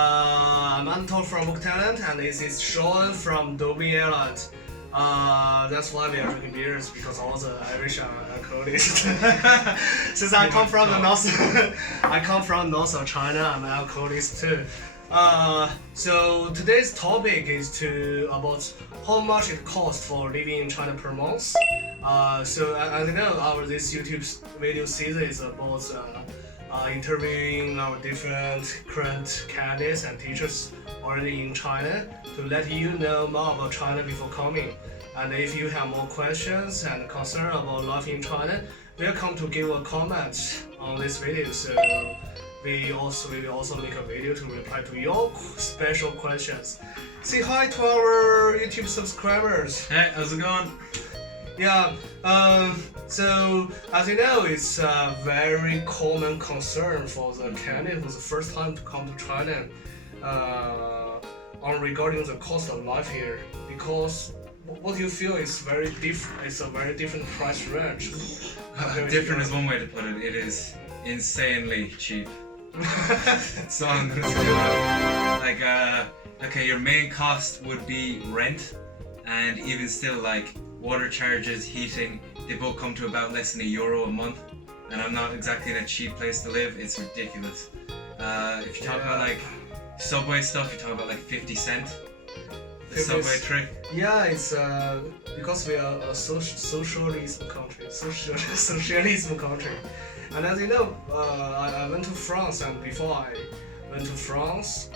I'm Anton from Book Talent, and this is Sean from Dublin Ireland. That's why we are drinking beers, because all the Irish are alcoholics. Since I come from the north, I come from north of China. I'm alcoholics too. So today's topic is about how much it costs for living in China per month. So as you know, this YouTube video series is about interviewing our different current candidates and teachers already in China to let you know more about China before coming. And if you have more questions and concern about life in China, welcome to give a comment on this video. So we will also make a video to reply to your special questions. Say hi to our YouTube subscribers. Hey, how's it going? Yeah, so as you know, it's a very common concern for the candidate who's the first time to come to China on regarding the cost of life here, because what you feel is very different. It's a very different price range. Different is one way to put it. It is insanely cheap. So I'm gonna say that. Like, okay, your main cost would be rent, and even still, like, water charges, heating, they both come to about less than €1 a month, and I'm not exactly in a cheap place to live. It's ridiculous. If you talk about like subway stuff, you're talking about like 50 cents. The subway trick. Yeah, it's because we are a socialism country, socialism country, and as you know, I went to France, and before I went to France,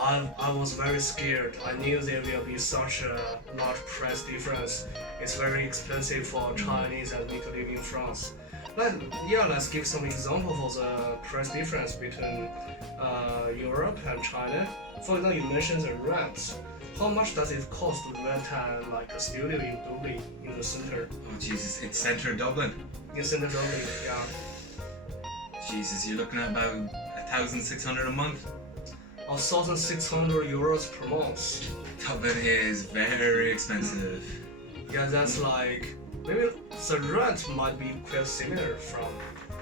I was very scared. I knew there will be such a large price difference. It's very expensive for Chinese and me to live in France. Let's give some example for the price difference between Europe and China. For example, you mentioned the rent. How much does it cost to rent a studio in Dublin, in the center? Oh Jesus, it's centre Dublin. In center Dublin, yeah. Jesus, you're looking at about 1,600 a month. 1,600 euros per month. Dublin is very expensive. Yeah, that's like, maybe the rent might be quite similar from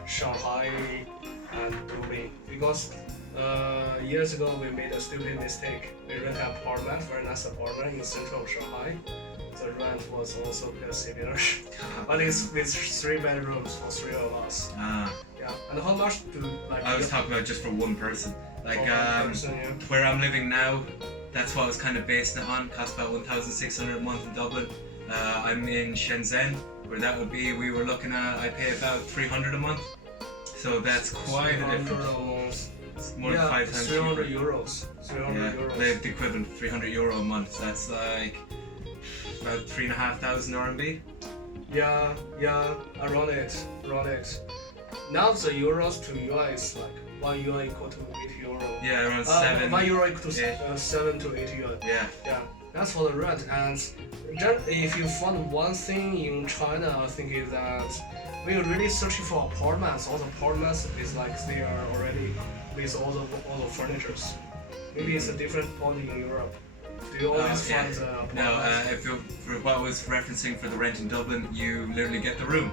Shanghai and Dublin, because years ago we made a stupid mistake. We rented an apartment, very nice apartment in the center of Shanghai. The rent was also quite similar, but it's with 3 bedrooms for 3 of us. Yeah, and how much do I was talking about just for one person. Like person, yeah. Where I'm living now, that's what I was kind of basing it on. Cost about 1,600 a month in Dublin. I'm in Shenzhen, where that would be, we were looking at, I pay about 300 a month. So that's quite a difference. It's more than 5 times 300 cheaper. euros. 300 euros. The equivalent of €300 a month. That's like about 3,500 RMB. Yeah, around it. Now the euros to US is like 1 euro equal to 8 euro. Yeah, around 7. 1 euro equal to 7 to 8 euro. Yeah. That's for the rent. And if you find one thing in China, I think is that we are really searching for apartments. All the apartments is like they are already with all the furnitures. Maybe it's a different point in Europe. Do you always find the apartments? No, for what I was referencing for the rent in Dublin, you literally get the room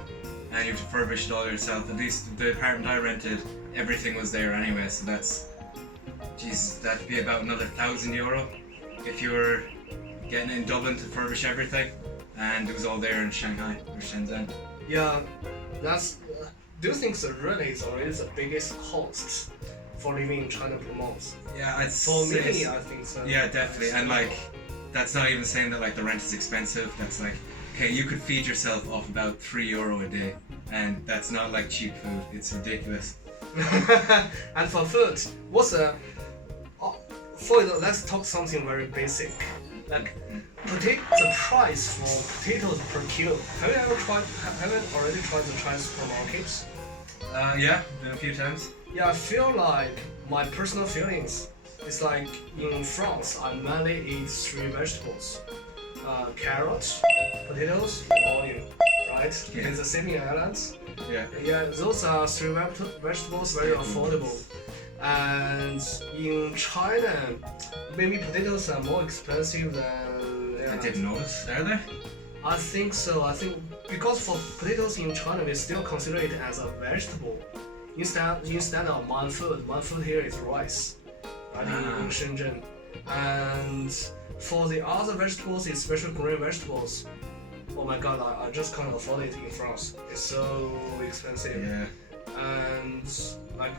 and you have to furbish it all yourself. At least the apartment I rented, everything was there anyway, so that'd be about another €1,000 if you were getting in Dublin to furbish everything, and it was all there in Shanghai or Shenzhen. Yeah, do you think the rent is already the biggest cost for living in China per month? Yeah, for me, I think so. Yeah, definitely, and like, that's not even saying that like the rent is expensive. That's like, okay, you could feed yourself off about €3 a day, and that's not like cheap food. It's ridiculous. And for food, let's talk something very basic. Like the price for potatoes per kilo. Have you already tried the Chinese supermarkets? Yeah, been a few times. Yeah, I feel like my personal feelings. It's like in France, I mainly eat 3 vegetables: carrots, potatoes, onion. Right? Yeah. It's the same in Ireland. Yeah. Yeah, those are 3 vegetables, very affordable. And in China, maybe potatoes are more expensive than. I didn't notice. Are they? I think so. I think because for potatoes in China, we still consider it as a vegetable. Instead of one food here is rice. Right? In Shenzhen. And for the other vegetables, especially green vegetables, oh my god, I just can't afford it in France. It's so expensive. Yeah. And like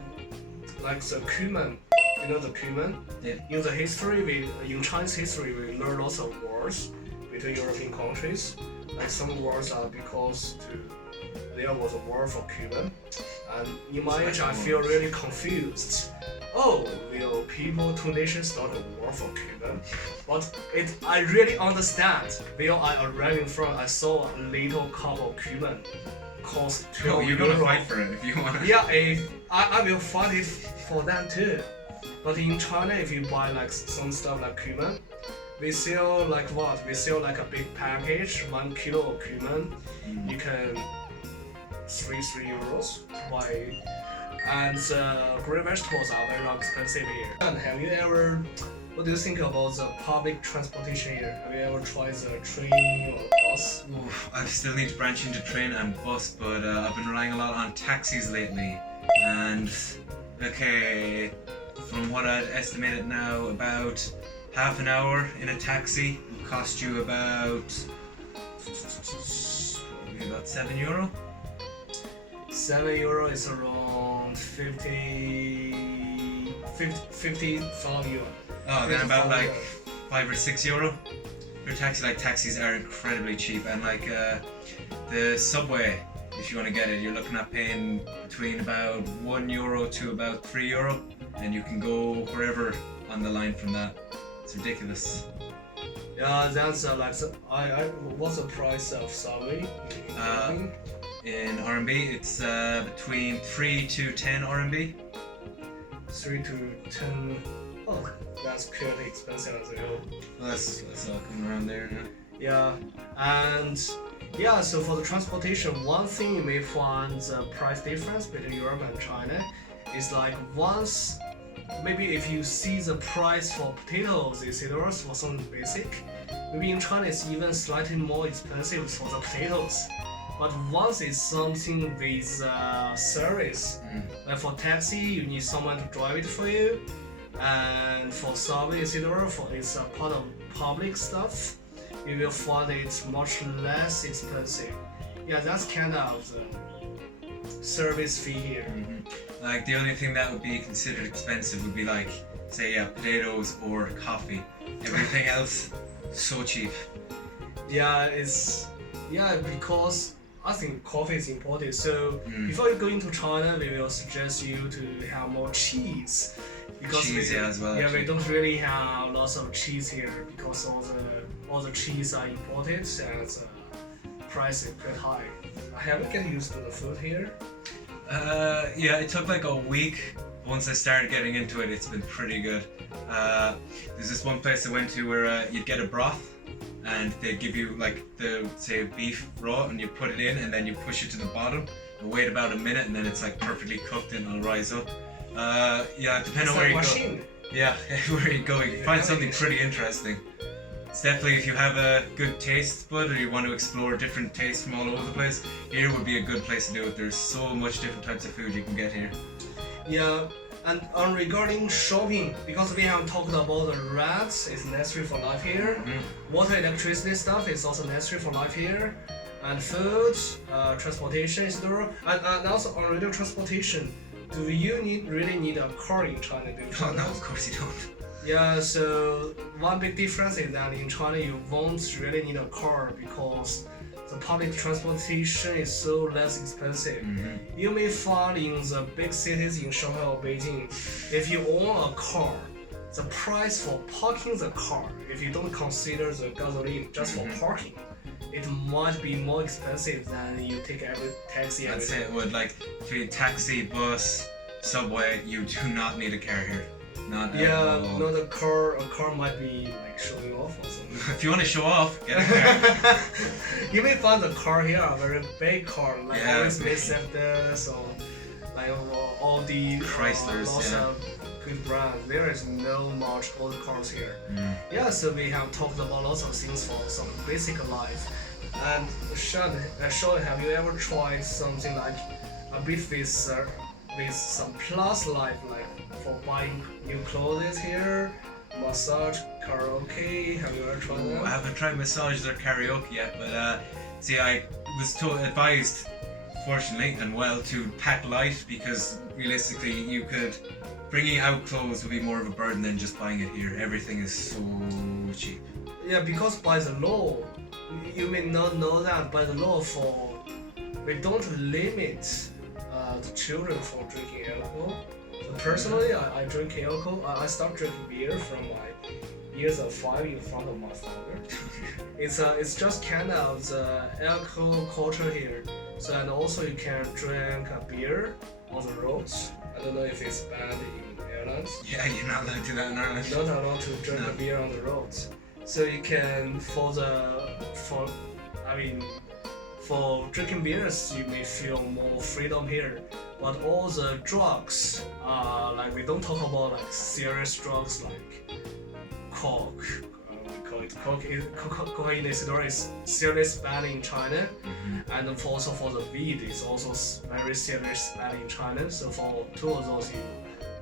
the cumin, you know the cumin? Yeah. In the history, in Chinese history, we learn lots of wars between European countries. Like some wars are because there was a war for cumin. And in my age, I feel really confused. Oh, will two nations start a war for cumin? But I really understand. When I arrived in France, I saw a little cup of cumin cost 12 Oh, you're euro. gonna fight for it if you want to. Yeah, I will fight it for that too. But in China, if you buy like some stuff like cumin, we sell like what? We sell like a big package, 1 kilo of cumin. You can 3 euros to buy. And green vegetables are very expensive here. And have you ever, what do you think about the public transportation here? Have you ever tried the train or the bus? Oof, I still need to branch into train and bus, but I've been relying a lot on taxis lately. And okay, from what I'd estimated now, about half an hour in a taxi will cost you about €7. €7 is around 55 yuan. Oh, then about like €5 or €6 for taxi. Like taxis are incredibly cheap, and like the subway, if you want to get it, you're looking at paying between about €1 to about €3, and you can go wherever on the line from that. It's ridiculous. Yeah, that's what's the price of subway? In RMB, it's between 3 to 10 RMB. 3 to 10. Oh, that's purely expensive as well. Well, that's all coming around there now. Yeah, and yeah, so for the transportation, one thing you may find the price difference between Europe and China is like once, maybe if you see the price for potatoes, etc., for something basic, maybe in China it's even slightly more expensive for the potatoes. But once it's something with service, like for taxi, you need someone to drive it for you, and for subway, etc., for it's a part of public stuff, you will find it much less expensive. Yeah, that's kind of the service fee here. Like the only thing that would be considered expensive would be like, say, potatoes or coffee. Everything else, so cheap. Yeah, because I think coffee is important. So before you go into China, we will suggest you to have more cheese. Because cheese, as well. Yeah, we don't really have lots of cheese here because all the cheese are imported and the price is quite high. Have you get used to the food here? Yeah, it took like a week. Once I started getting into it, it's been pretty good. There's this one place I went to where you'd get a broth, and they give you like say beef raw, and you put it in, and then you push it to the bottom and wait about a minute, and then it's like perfectly cooked and it'll rise up. Yeah, depending on where you go. Yeah, where you go, you can find something pretty interesting. It's definitely, if you have a good taste bud or you want to explore different tastes from all over the place, here would be a good place to do it. There's so much different types of food you can get here. Yeah, and regarding shopping, because we have talked about the rents is necessary for life here, water, electricity stuff is also necessary for life here, and food, transportation, etc. And also on radio transportation, do you really need a car in China? Oh no, of course you don't. Yeah, so one big difference is that in China you won't really need a car because the public transportation is so less expensive. You may find in the big cities in Shanghai or Beijing, if you own a car, the price for parking the car, if you don't consider the gasoline just for parking, it might be more expensive than you take every taxi. I'd say it would, like, if you taxi, bus, subway, you do not need a car here. Not at all. Not a car. A car might be like showing off or something. If you want to show off, get a car. You may find the car here a very big car, like always Mercedes or like Audi, Chryslers, lots of good brands. There is no much old cars here. Yeah, so we have talked about lots of things for some basic life. And Sean, have you ever tried something like a bit with some plus life, like for buying new clothes here, massage, karaoke. Have you ever tried that? I haven't tried massages or karaoke yet, but see, I was advised, fortunately and well, to pack light because realistically, you could bringing out clothes would be more of a burden than just buying it here. Everything is so cheap. Yeah, because by the law, you may not know that by the law we don't limit the children from drinking alcohol. So personally, I drink alcohol. I started drinking beer from my years of 5 in front of my father. It's just kind of the alcohol culture here. So and also you can drink a beer on the roads. I don't know if it's banned in Ireland. Yeah, you're not allowed to do that in Ireland. Not allowed to drink a beer on the roads. So you can for drinking beers you may feel more freedom here. But all the drugs, like we don't talk about like serious drugs like coke. We call it coke. Cocaine is serious ban in China, and also for the weed is also very serious ban in China. So for two of those you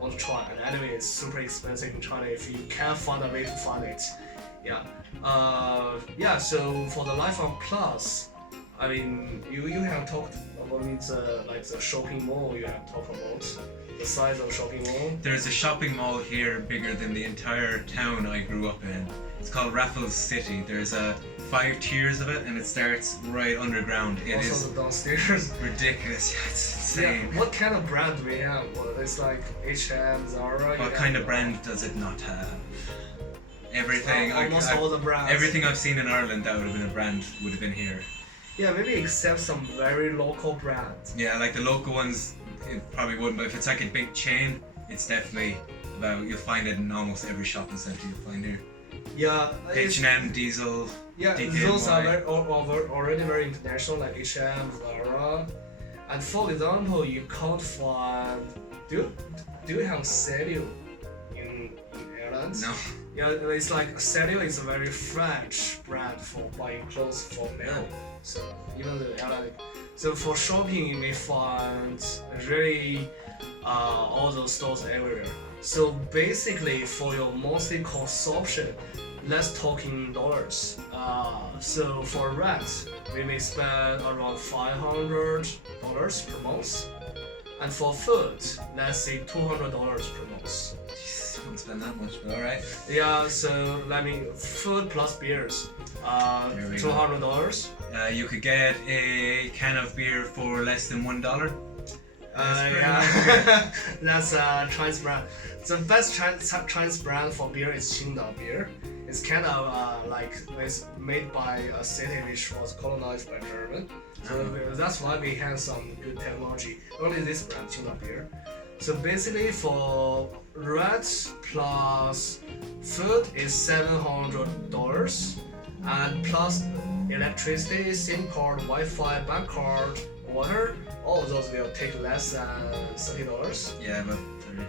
want to try, and anyway it's super expensive in China if you can't find a way to find it. Yeah. So for the Life on Plus, I mean, you have talked about the shopping mall. You have talked about the size of shopping mall. There's a shopping mall here bigger than the entire town I grew up in. It's called Raffles City. There's 5 tiers of it, and it starts right underground. It also is the downstairs. ridiculous. Yeah, it's insane. Yeah. What kind of brand do we have? Well, it's like H&M, Zara. What kind of brand does it not have? Everything. Almost all the brands. Everything I've seen in Ireland that would have been a brand would have been here. Yeah, maybe except some very local brands. Yeah, like the local ones, it probably wouldn't. But if it's like a big chain, it's definitely you'll find it in almost every shopping centre you'll find here. Yeah. H&M, Diesel. Yeah, DKNY. those are already very international, like H&M, Zara. And for example, you can't find. Do you have CELTA in Ireland? No. Yeah, it's like CELTA is a very French brand for buying clothes for male. So even the airline. So for shopping, you may find really all those stores everywhere. So basically, for your monthly consumption, let's talk in dollars. So for rent, we may spend around $500 per month, and for food, let's say $200 per month. Jesus, don't spend that much, but alright. Yeah, so food plus beers, $200. You could get a can of beer for less than $1. Yeah, that's a Chinese brand. The best Chinese brand for beer is Qingdao beer. It's kind of it's made by a city which was colonized by German. So that's why we have some good technology. Only this brand, Qingdao beer. So basically for rent plus food is $700, and plus electricity, SIM card, Wi-Fi, bank card, water, all of those will take less than $30. Yeah, but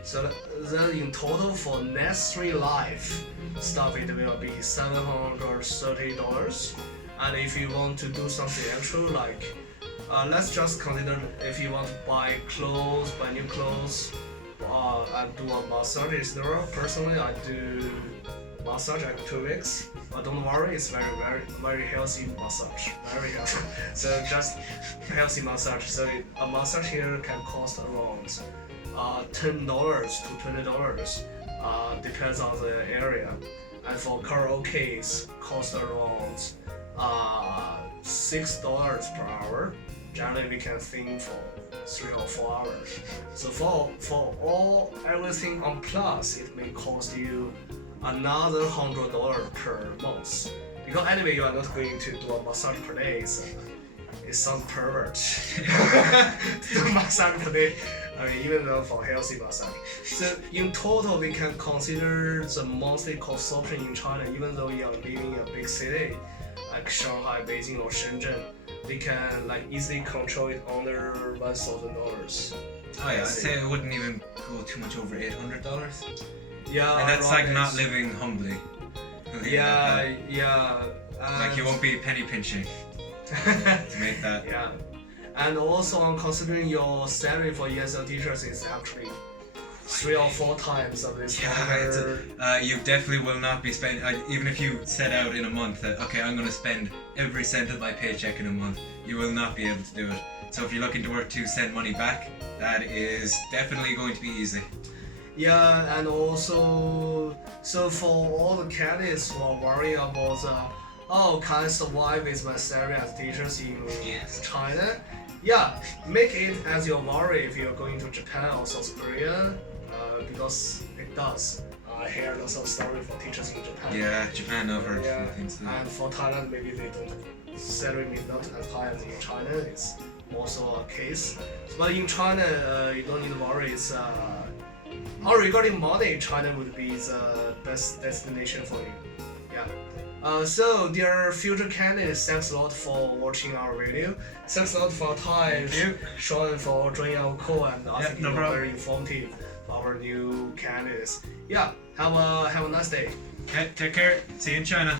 so then in total for necessary life stuff it will be $730. And if you want to do something extra like let's just consider if you want to buy new clothes and do a massage. Personally I do massage every 2 weeks. But don't worry, it's very, very, very healthy massage. Very healthy. So just healthy massage. So a massage here can cost around $10 to $20. Depends on the area. And for karaoke's cost around $6 per hour. Generally we can sing for 3 or 4 hours. So for everything on plus, it may cost you another $100 per month. Because anyway, you are not going to do a massage per day, so it sounds pervert. Do massage per day, I mean, even though for healthy massage. So in total, we can consider the monthly consumption in China, even though you are living in a big city like Shanghai, Beijing, or Shenzhen, we can easily control it under $1,000. Oh yeah, I'd say it wouldn't even go too much over $800. Yeah, and that's not living humbly. Yeah. You won't be penny pinching to make that. Yeah, and also considering your salary for ESL teachers is actually 3 or 4 times of this Yeah, you definitely will not be spending. Even if you set out in a month that okay, I'm going to spend every cent of my paycheck in a month, you will not be able to do it. So if you're looking to work to send money back, that is definitely going to be easy. Yeah, and also, so for all the candidates who are worrying about, can I survive with my salary as teachers in China? Yeah, make it as your worry if you're going to Japan or South Korea, because it does. I hear lots of stories for teachers in Japan. Yeah, Japan over things. And for Thailand, maybe they don't. Salary may not as high as in China. It's also a case. But in China, you don't need to worry. It's regarding money, China would be the best destination for you. Yeah. So dear future candidates, thanks a lot for watching our video. Thanks a lot for your time, Sean, for joining our call, and I think you were very informative for our new candidates. Yeah. Have a nice day. Okay, take care. See you in China.